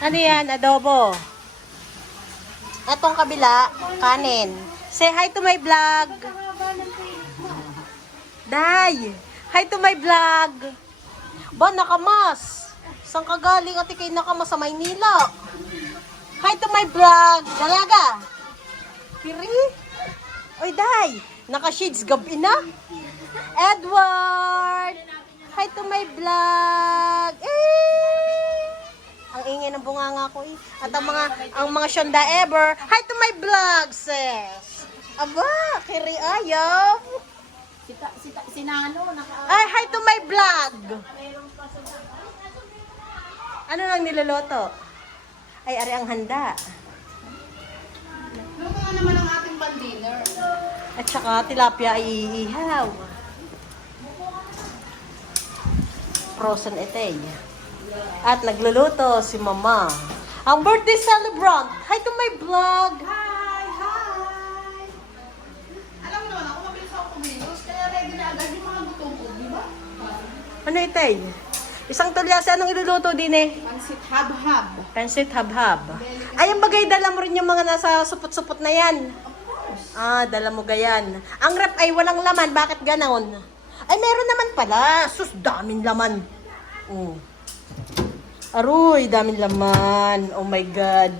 Ano yan? Adobo. Atong kabila, kanin. Say hi to my vlog. Day! Hi to my vlog. Ba, nakamas. Saan ka galing ati kay nakamas sa Maynila? Hi to my vlog. Dalaga. Piri? Oy, Day. Naka-shades gabi na. Edward. Hi to my vlog. Ang ingay ng bunganga ko eh. At ang mga syonda ever. Hi to my vlog, sis. Aba, kiri ayaw. Sinano, Ay, hi to my vlog. Ano lang niluluto? Ay, ari ang handa. Luto nga naman ang ating pan-dinner. At saka tilapia ay iihaw. Frozen etay. At nagluluto si Mama. Ang birthday celebrant. Hi to my vlog. Hi! Hi! Alam mo naman ako, mabilis ako kumilos, kaya ready na agad yung mga gutom ko, di ba? Ano itay? Isang tulyasa, anong iluluto din eh? Pansit hab-hab. Pansit hab-hab. Ay, ang bagay, dala mo rin yung mga nasa supot-supot na yan. Of course. Ah, dala mo gayan. Ang rep ay walang laman. Bakit ganon? Ay, meron naman pala. Sus, daming laman. Oh. Aroy, daming laman. Oh my God.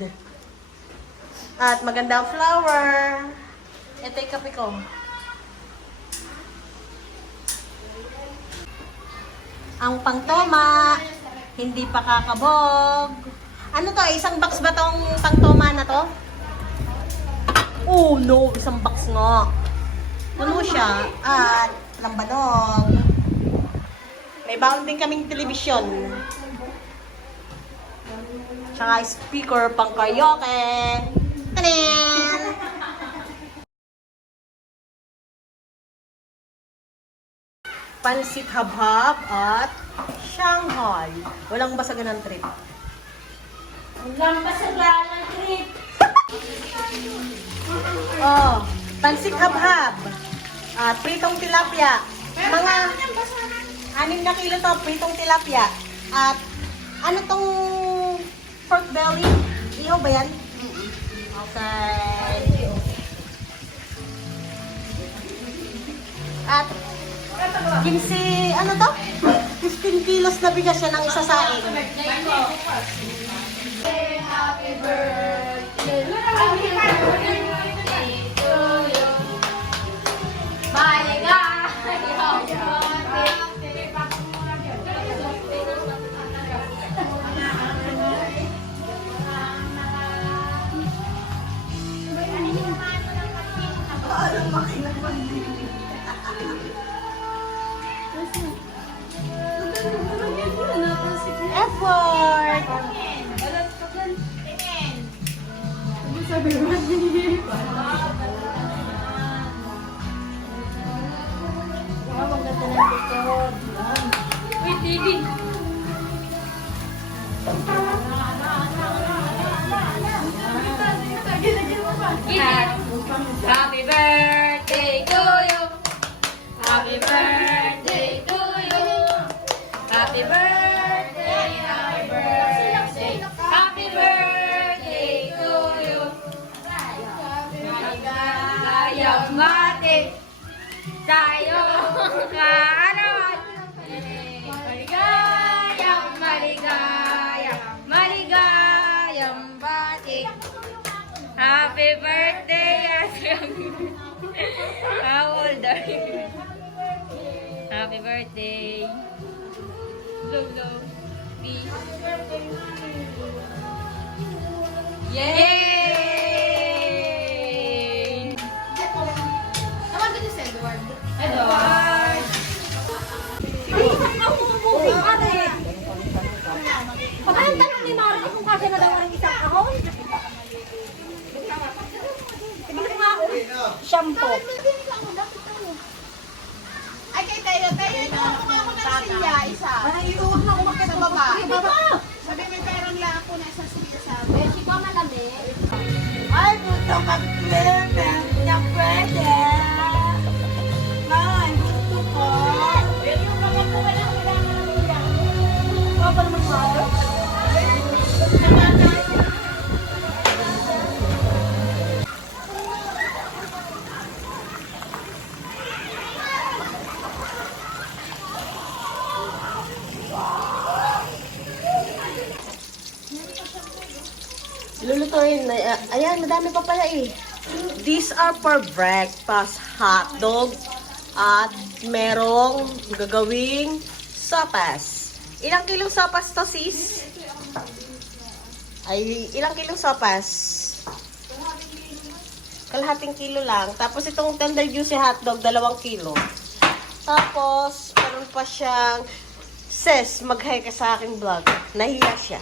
At magandang flower. Ito yung kape ko. Ang pangtoma, hindi pa kakabog. Ano to? Isang box ba tong pangtoma na to? Oh no, isang box nga. Puno siya. At lambanog. May baon din kaming telebisyon. Tsaka speaker pang karaoke. Tanin! Pansit habhab at Shanghai. Walang basagan ng trip. Walang basagan ng trip. Oh, pansit habhab. At pritong tilapia. Mga 6 na kilo to, pritong tilapia. At ano tong pork belly? Ihaw ba yan? Okay. At 15, ano to? 15 kilos na bigas siya ng isa saing. Happy birthday! Happy birthday to you! Effort! Wait, David. Happy birthday to you. Happy birthday to you. Happy birthday, happy birthday. Happy birthday to you. Maligayang mati tayong kaarawan. Maligayang bati. Happy birthday, How old are you? Happy birthday. Low, low. Happy. Yay! Tawagin niyo si Edward. Edward! Ang tanong ni Mara kung kasi na daw ang isang ahon. Tignan nga ako. Shampoo. Ay, kay Tayo, ito ako nga ako ng silya, isa. Ay, huwag na umakit Sa baba. Sabi Sabi may perang lang ako na isang silya sa amin. Beshi ba malamig? Ay, gusto mag-clemen. Niya pwede. Ay, gusto ko. Yung mga po wala ko lang yan. Ikaw ba naman Mara? Lulutuin na. Ayan, madami pa pala eh. These are for breakfast hotdog at merong gagawing sopas. Ilang kilong sopas to, sis? Ay, ilang kilong sopas? Kalahating kilo lang. Tapos itong tender juicy hotdog, 2 kilo. Tapos, meron pa siyang, sis, mag-hi ka sa aking vlog. Nahiya siya.